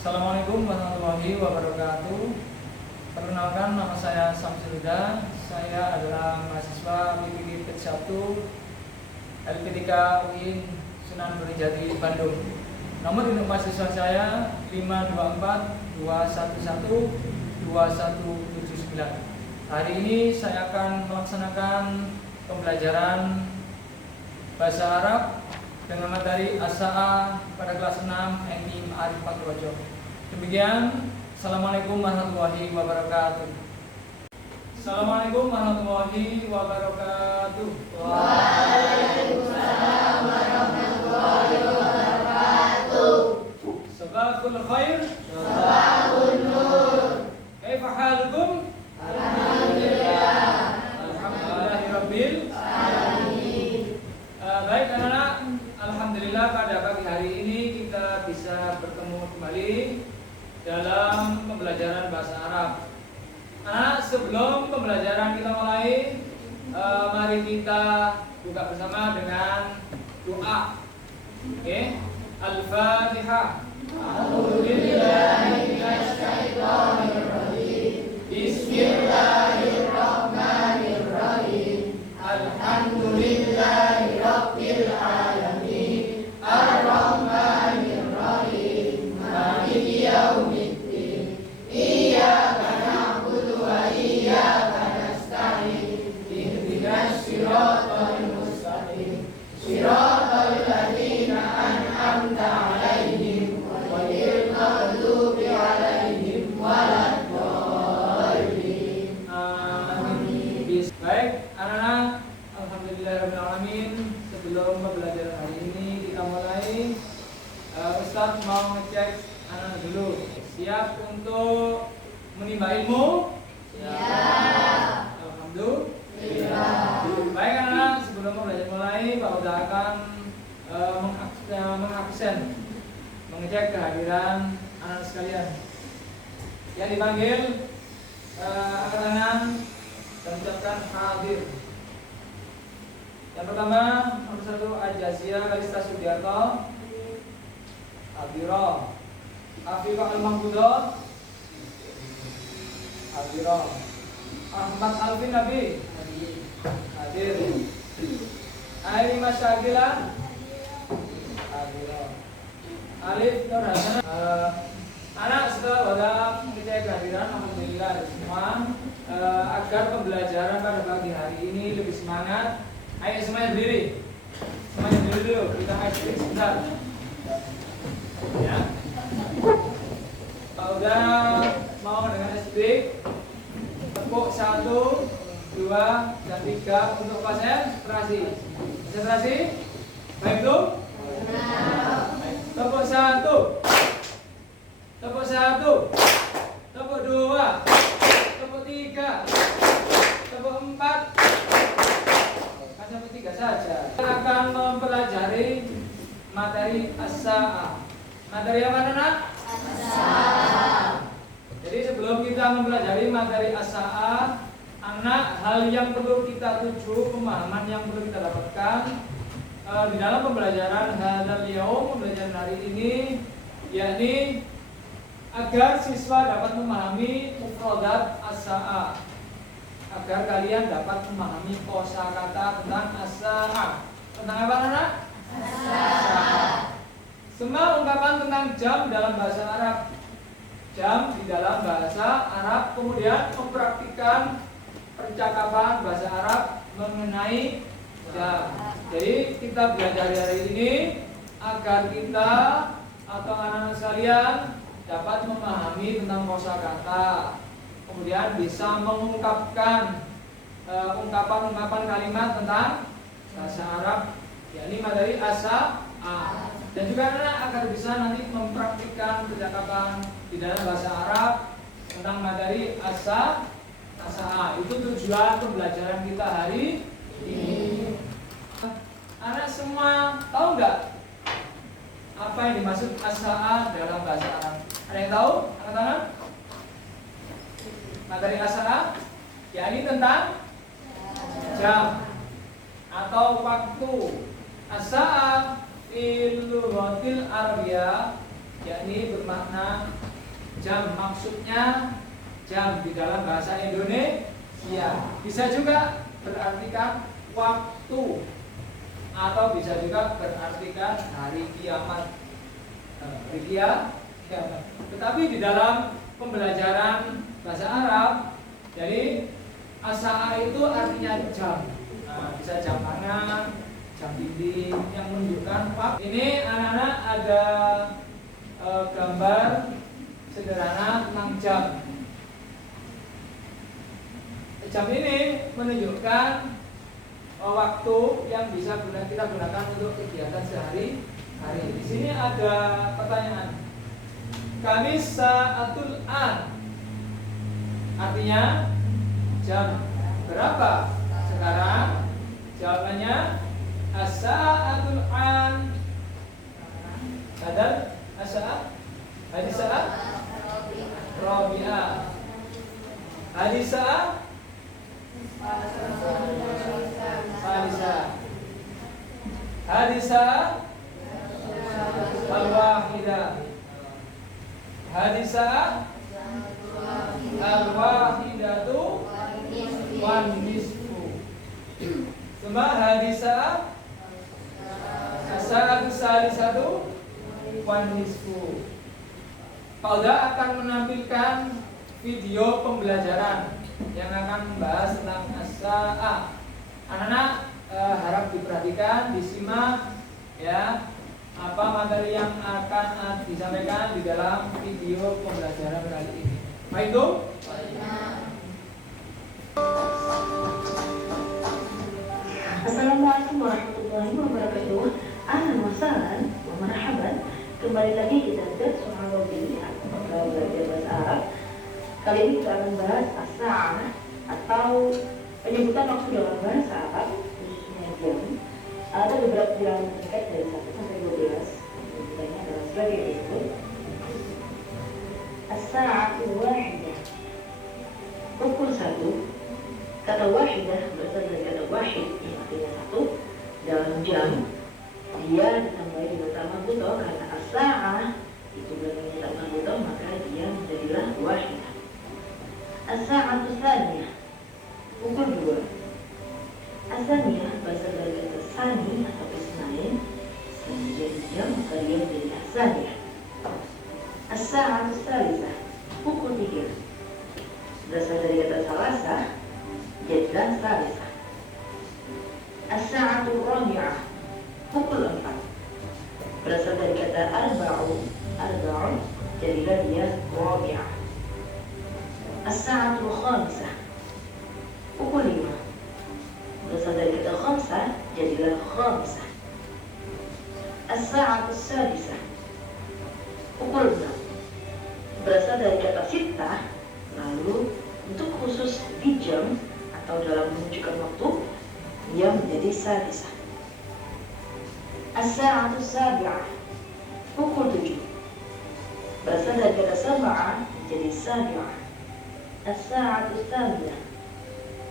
Assalamualaikum warahmatullahi wabarakatuh. Perkenalkan, nama saya Samsul Huda. Saya adalah mahasiswa PPG PET 1 LP3 UIN Sunan Gunung Bandung. Nomor induk mahasiswa saya 52421121179. Hari ini saya akan melaksanakan pembelajaran bahasa Arab dengan materi As-Sa'ah pada kelas 6 MI Ma'arif Pakrojo. Demikian, Assalamualaikum warahmatullahi wabarakatuh. Assalamualaikum warahmatullahi wabarakatuh. Waalaikumsalam warahmatullahi wabarakatuh. Sabahul khair. Sabahun nur. Kaifa halukum? Alhamdulillah. Alhamdulillahirabbil Alamin. Baik anak-anak, alhamdulillah pada pagi hari ini kita bisa bertemu kembali dalam pembelajaran bahasa Arab. Anak, sebelum pembelajaran kita mulai, mari kita buka bersama dengan doa. Oke, Al-Fatihah. A'udzubillahi minasyaitonirrajim. Bismillahirrahmanirrahim. Alhamdulillahi rabbil alamin. Ar-Rahmanir Rahim. Maliki yaumiddin. Iyyaka na'budu wa iyyaka nasta'in. Ihdinas siratal mustaqim. Siratal ladzina an'amta 'alaihim ghairil maghdubi 'alaihim waladdallin. Amin. Baik, anak-anak, alhamdulillahirrahmanirrahim. Sebelum pembelajaran hari ini kita mulai, Ustadz mau ngecek anak dulu. Siap untuk menimba ilmu? Siap. Alhamdulillah. Baik anak-anak, sebelum pembelajaran mulai, Pak Uda akan mengabsen, mengecek kehadiran anak sekalian. Yang dipanggil angkat tangan dan ucapkan hadir. Yang pertama, nomor 1 Ajazia Kalista Sudiarto, Abiro, Afifah Al-Mahmudo, Abiro, Ahmad Alvin Nabi, hadir. Airi Masyagila, Abiro, Alif Nur Hasan. Anak, setelah pada mengecek kehadiran, alhamdulillah ada semua. Agar pembelajaran pada pagi hari ini lebih semangat, ayo semuanya berdiri. Semuanya berdiri dulu, kita exit sebentar. Ya. Kalau udah mau dengan speak, tepuk 1, 2, dan 3 untuk konsentrasi. Konsentrasi? Baik tuh? Tepuk 1, tepuk 1, tepuk 2, tepuk 3, tepuk 4. Kan sampai 3 saja. Kita akan mempelajari materi As-Sa'ah. Materi apa, anak? As-Sa'ah. Jadi sebelum kita mempelajari materi As-Sa'ah, anak, hal yang perlu kita tuju, pemahaman yang perlu kita dapatkan di dalam pembelajaran hadzal yaum, pembelajaran hari ini, yakni agar siswa dapat memahami mufradat As-Sa'ah, agar kalian dapat memahami kosakata tentang As-Sa'ah. Tentang apa, anak? As-Sa'ah. Semua ungkapan tentang jam dalam bahasa Arab. Jam di dalam bahasa Arab, kemudian mempraktikkan percakapan bahasa Arab mengenai jam. Jadi kita belajar hari ini agar kita atau anak-anak sekalian dapat memahami tentang kosakata, kemudian bisa mengungkapkan ungkapan-ungkapan kalimat tentang bahasa Arab, yakni materi As-Sa'ah. Dan juga anak agar bisa nanti mempraktikkan percakapan di dalam bahasa Arab tentang materi As-Sa'ah. Itu tujuan pembelajaran kita hari ini. Anak semua tahu nggak apa yang dimaksud As-Sa'ah dalam bahasa Arab? Ada yang tahu? Angkat tangan. Materi As-Sa'ah, yakni tentang jam atau waktu. As-Sa'ah fil lughatil Arabiyah yakni bermakna jam, maksudnya jam di dalam bahasa Indonesia. Bisa juga berartikan waktu atau bisa juga berartikan hari kiamat. Hari kiamat. Tetapi di dalam pembelajaran bahasa Arab, jadi as-sa'a itu artinya jam. Bisa jam tangan, jam dinding yang menunjukkan waktu. Ini anak-anak ada gambar sederhana tentang jam. Jam ini menunjukkan waktu yang bisa kita gunakan untuk kegiatan sehari-hari. Di sini ada pertanyaan. Kami sa'atul an, artinya jam berapa sekarang? Jawabannya as-sa'atul an. Sadar? As-sa'at? Hadis sa'at? Rabi'ah. Hadis sa'at? Salisa. Hadis sa'at? Al-wahidah. Hadis sa'at? Al-wahidatu wan nisfu. Suma hadis sa'at? As-sa'atu salisatu wan nisfu. Pak Uda akan menampilkan video pembelajaran yang akan membahas tentang as-sa'a. Anak-anak harap diperhatikan, disimak ya apa materi yang akan disampaikan di dalam video pembelajaran kali ini. Baik, Bu? Assalamualaikum warahmatullahi wabarakatuh. Ahlan wa sahlan wa marhaban. Kembali lagi kita soal atau belajar bahasa Arab. Kali ini kita akan bahas as-sa'ah atau penyebutan waktu dalam bahasa Arab, khususnya jam. Ada beberapa bilangan terkait dari 1 sampai 12. Penyebutannya adalah sebagai berikut. As-sa'atu wahidah. Pukul 1. Kata wahidah berasal dari kata wahid yang artinya 1 dalam jam. Dia ditambahi dengan tambahan butoh karena as-sa'ah itu belakangnya tambahan butoh, maka dia menjadilah wahidah. As-sa'atu tsaniyah. Pukul 2. As-tsaniyah berasal dari kata sani atau isnain. Kemudian jam maka dia menjadi as-tsaniyah. As-sa'atu tsalisah. Pukul 3. Berasal dari kata salasah, jadilah tsalisah. As-sa'atu rabi'ah. Pukul 4. Berasal dari kata arba'un, jadilah dia rabi'ah. As-sa'atul khamisah. Pukul 5. Berasal dari kata khamsah, jadilah khamisah. As-sa'atul sadisah. Pukul 6. Berasal dari kata sittah, lalu untuk khusus di jam atau dalam menunjukkan waktu, dia menjadi sadisah. As-sa'atul sabi'ah. Pukul 7. Berasal dari kata sab'ah, menjadi sabi'ah. As-sa'atu tsaminah.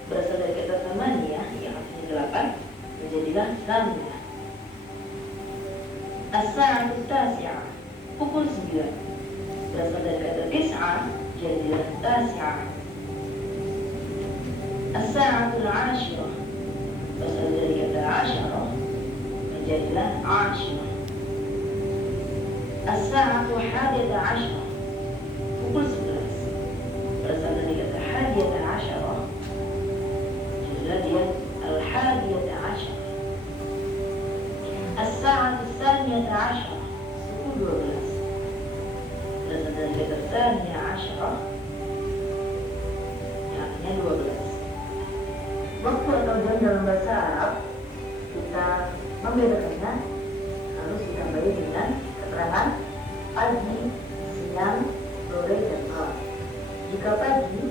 Berasal dari kata tsamaniyah yang artinya 8, menjadilah tsaminah. As-sa'atu tasi'ah. Pukul 9. Berasal dari kata tis'ah, jadilah tasi'ah. As-sa'atu al-'ashirah. Berasal dari kata 'asyarah, menjadilah 'ashirah. As-sa'atu hadiyata 'asyrah. Pukul 11. Berasal dari kata hadiyata 'asyarah, jadilah dia al-hadiyata 'asyarah. As-sa'atu tsaniyata 'asyrah. Pukul 12. Berasal dari kata tsaniyah 'asyarah, yang artinya 12. Waktu atau jam dalam bahasa Arab kita membedakannya harus ditambahi dengan keterangan pagi, siang, sore, dan malam. Jika pagi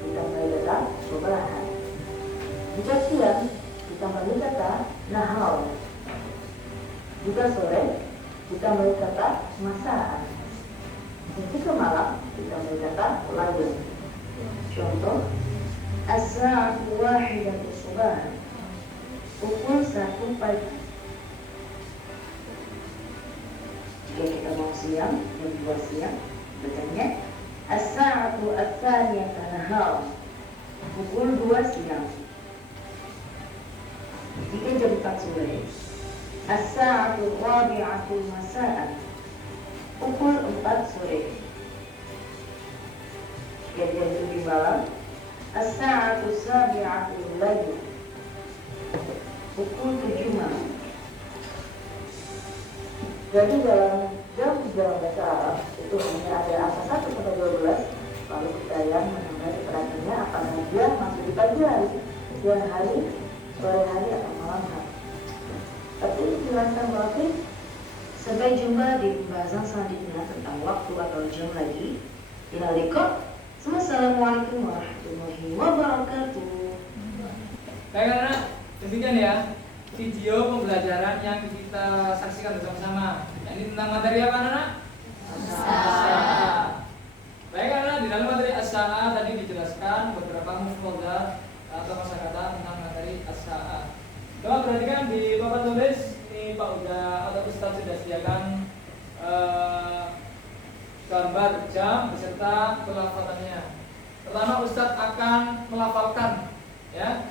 ditambahi kata kebelahan, jika siang ditambahi kata nahar, jika sore ditambahi kata masaan, dan jika malam ditambahi kata lail. Contoh, as-sa'atu wahidatu subahan. Pukul 1 pagi. Jika kita mau siang, jam 2 siang. Bacanya as-sa'atu ats-tsaniyata nahar, pukul 2 siang. Jika jam 4 sore, as-sa'atu rabi'atu masa'an, pukul 4 sore. Jika jam 7 malam, as-sa'atu sabi'atu lail, pukul 7 malam. Jadi dalam jam-jam bahasa Arab itu hanya ada angka 1 sampai 12. Lalu kita yang menambah keterangannya apakah dia masuk di pagi hari, siang hari, sore hari atau malam hari. Tapi jelaskan berarti. Sampai jumpa di pembahasan selanjutnya tentang waktu atau jam lagi. Assalamualaikum warahmatullahi wabarakatuh. Baik anak, demikian ya video pembelajaran yang kita saksikan bersama-sama. Ini tentang materi apa anak? As-sa'ah. Baik anak, di dalam materi as-sa'ah tadi dijelaskan beberapa mufradat atau kosakata tentang materi as-sa'ah. Coba perhatikan di papan tulis ini Pak Uda atau Ustaz sudah sediakan gambar jam beserta pelafalannya. Pertama Ustaz akan melafalkan ya.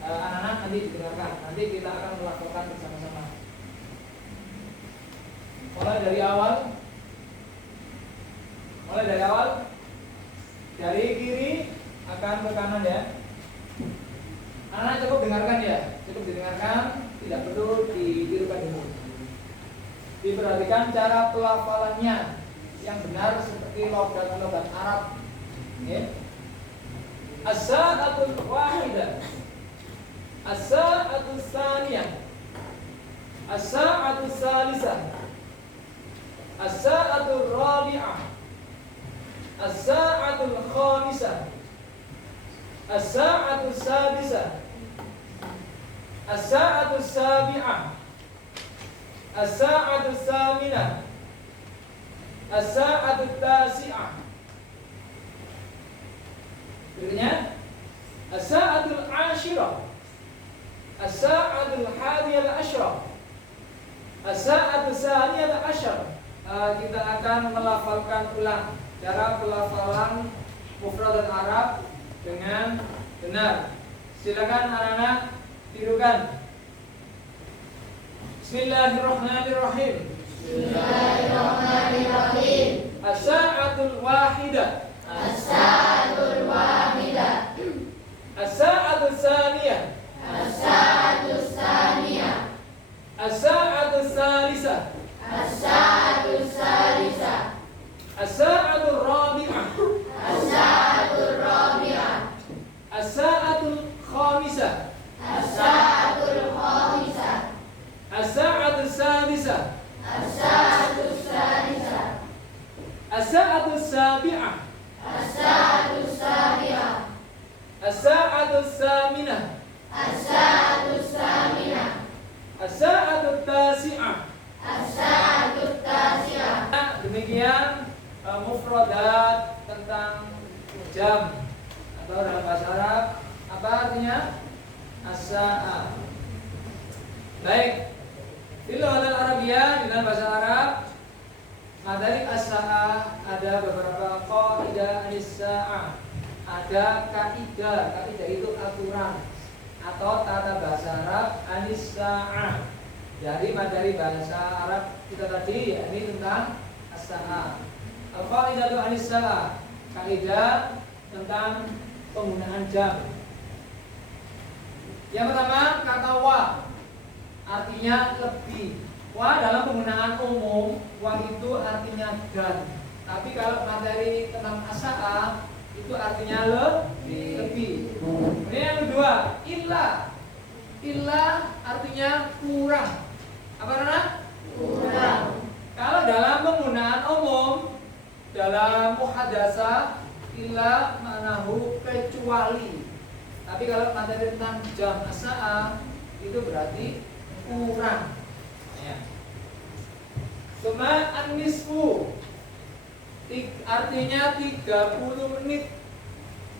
Anak-anak nanti didengarkan. Nanti kita akan melafalkan bersama-sama. Mulai dari awal dari kiri akan ke kanan ya. Anak cukup dengarkan ya, cukup didengarkan, tidak perlu ditirukan dulu. Diperhatikan cara pelafalannya yang benar seperti logat-logat Arab. Ya. As-sa'atul wahidah, as-sa'atul tsaniyah, as-sa'atul tsalisah, as-sa'atul rabi'ah, as-sa'atul khamisah, as-sa'atul sadisah, as-sa'atul sabi'ah, as-sa'atul tsaminah, as-sa'atul tasi'ah. Berikutnya as-sa'atul ashirah, as-sa'atul hadiyah asyarah, as-sa'atul saniyah asyarah. Kita akan melafalkan ulang cara pelafalan mufradat Arab dengan benar. Silakan anak-anak tirukan. Bismillahirrahmanirrahim. Bismillahirrahmanirrahim. As-sa'atul wahidah, As-sa'atul wahidah, as-sa'atul tsaniyah, as-sa'atul tsaniyah, as-sa'atul tsalisah, as-sa'atul tsalisah, as-sa'atul rabi'ah, as-sa'atul rabi'ah, as-sa'atul khamisah, as-sa'atul khamisah, as-sa'atul sadisah, as-sa'atul sadisah, as-sa'atul sabi'ah, as-sa'atul sabi'ah, as-sa'atul tsaminah, as-sa'atul tsaminah, as-sa'atul tasi'ah. as-sa'atul tasi'ah. Demikian mufradat tentang jam atau dalam bahasa Arab apa artinya as-sa'ah. Baik, di lughah Arabiyah dalam bahasa Arab materi as-sa'ah ada beberapa qaidah as-sa'ah. Ada kaidah itu aturan atau tata bahasa Arab as-sa'ah. Dari materi bahasa Arab kita tadi yakni tentang as-sa'ah. Al-qaidatu as-sa'ah, kaidah tentang penggunaan jam. Yang pertama kata wa, artinya lebih. Wa dalam penggunaan umum, wa itu artinya dan. Tapi kalau materi tentang as-sa'ah itu artinya lebih. Kemudian yang kedua, illa. Illa artinya kurang. Apa namanya? Kurang. Kalau dalam penggunaan umum dalam muhadatsah illa ma'nahu kecuali. Tapi kalau materi tentang jam as-sa'ah itu berarti kurang. Ya. Suma an-nisfu artinya 30 menit.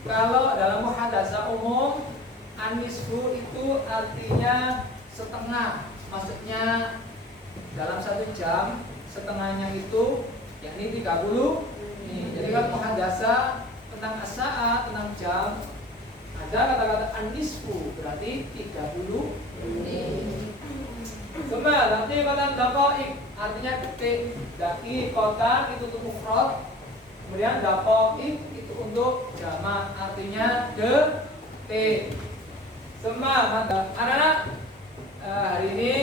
Kalau dalam muhadatsah umum an-nisfu itu artinya setengah. Maksudnya dalam 1 jam setengahnya itu yakni 30 menit. Jadi kalau muhadasa tentang as-saat, tentang jam, ada kata-kata an-nisfu berarti 30 menit. Kemudian nanti kata dakoik artinya detik, daki kota itu untuk mufrad. Kemudian dakoik itu untuk jamak artinya detik. Semua anak-anak hari ini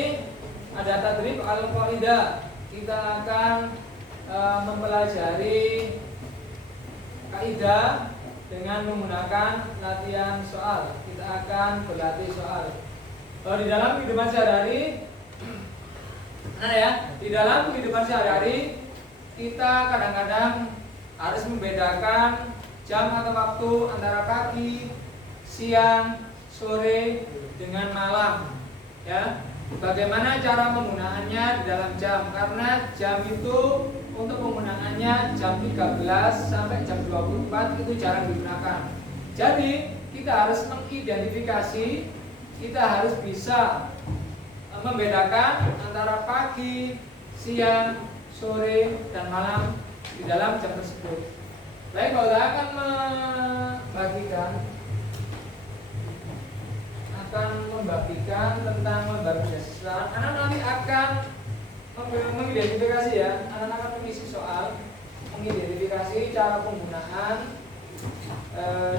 ada tadrib al-qaidah. Kita akan mempelajari kaidah dengan menggunakan latihan soal. Kita akan berlatih soal. Di dalam kehidupan sehari-hari, di dalam kehidupan sehari-hari kita kadang-kadang harus membedakan jam atau waktu antara pagi, siang, sore dengan malam. Ya, bagaimana cara penggunaannya di dalam jam? Karena jam itu untuk penggunaannya jam 13 sampai jam 24 itu jarang digunakan. Jadi kita harus mengidentifikasi, kita harus bisa membedakan antara pagi, siang, sore, dan malam di dalam jam tersebut. Baik, kalau saya akan membagikan tentang lembar beasiswa. Anak nanti akan mengidentifikasi ya, anak akan mengisi soal, mengidentifikasi cara penggunaan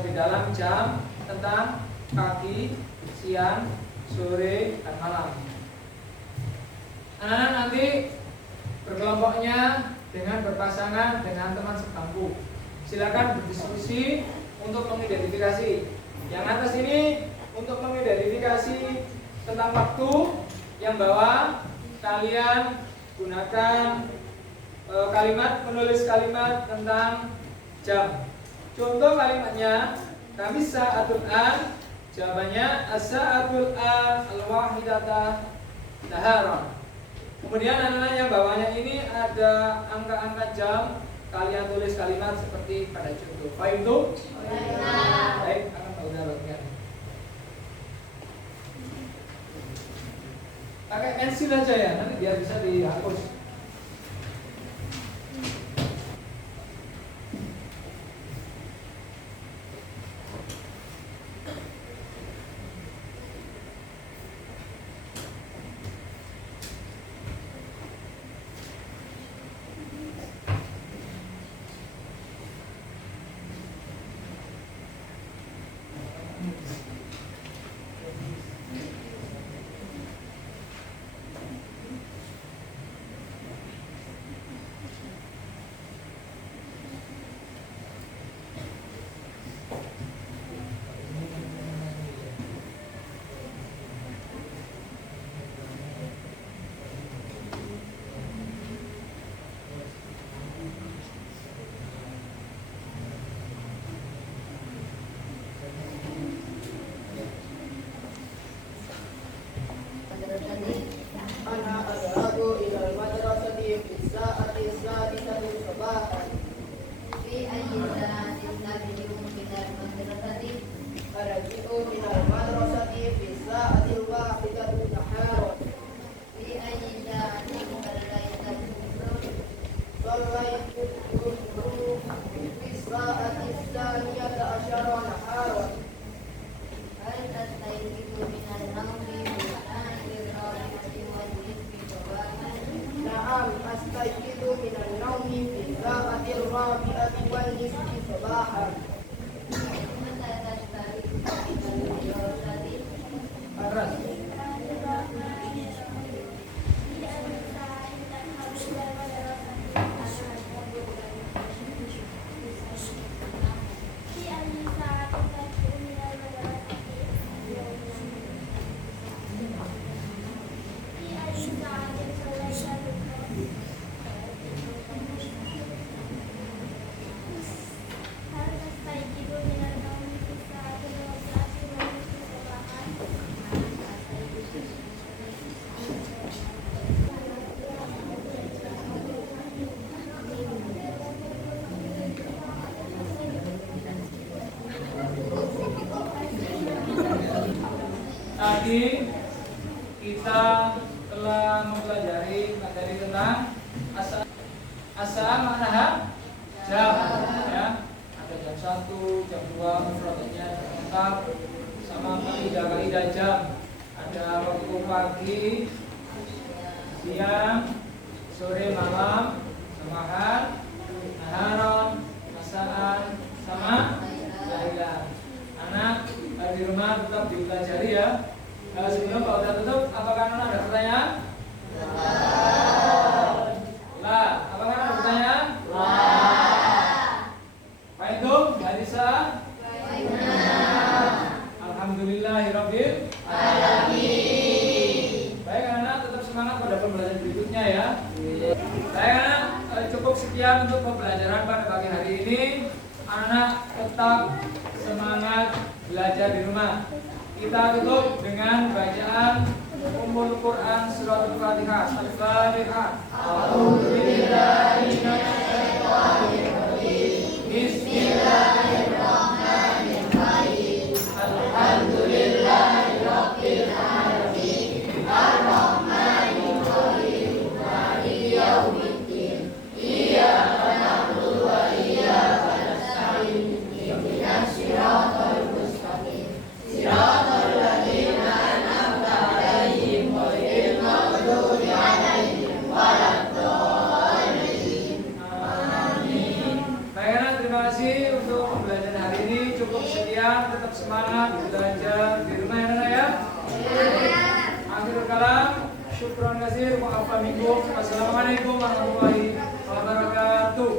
di dalam jam tentang pagi, siang, sore, dan malam. Anak nanti berkelompoknya dengan berpasangan dengan teman sebangku. Silakan berdiskusi untuk mengidentifikasi. Yang atas ini untuk mengidentifikasi tentang waktu, yang bawah kalian gunakan menulis kalimat tentang jam. Contoh kalimatnya, kami sa'atul an, jawabannya as-sa'atul an al-wahidata naharan. Kemudian anak-anak yang bawahnya ini ada angka-angka jam, kalian tulis kalimat seperti pada contoh. Baik itu? Baik, akan udah bagian. Pakai pensil aja ya, nanti biar bisa dihapus. Tadi kita telah mempelajari materi tentang perkasaan makna jam ya. Ada jam 1, jam 2 mufradnya lengkap sama kaidah jam. Ada waktu pagi, siang, sore, malam, samahan, naharon, masaan, sama lailan. Anak di rumah tetap dipelajari ya. Sebelum Pak udah tutup, apakah anak ada pertanyaan? Lah, apakah ada pertanyaan? Waalaikum, Marisa. Alhamdulillahirabbil alamin. Baik anak, tetap semangat pada pembelajaran berikutnya ya. Baik anak, cukup sekian untuk pembelajaran pada pagi hari ini. Anak tetap semangat belajar di rumah. Kita tutup dengan bacaan Ummul Quran Surah Al-Fatihah. Al-Fatihah. A'udzubillahi minasyaitonir rajim. Bismillahirrahmanirrahim. Alhamdulillahirabbil alamin. Ar-Rahmanir Rahim. Maliki yaumiddin. Iyyaka na'budu wa iyyaka nasta'in. Ihdinas siratal mustaqim. Siratal ladzina an'amta 'alaihim ghairil maghdubi 'alaihim waladdallin. Amin. Baiklah, terima kasih untuk pembelajaran hari ini. Cukup sekian, tetap semangat belajar di rumah ya. Akhirul kalam, syukran katsir wa afa minkum. Wassalamualaikum warahmatullahi wabarakatuh.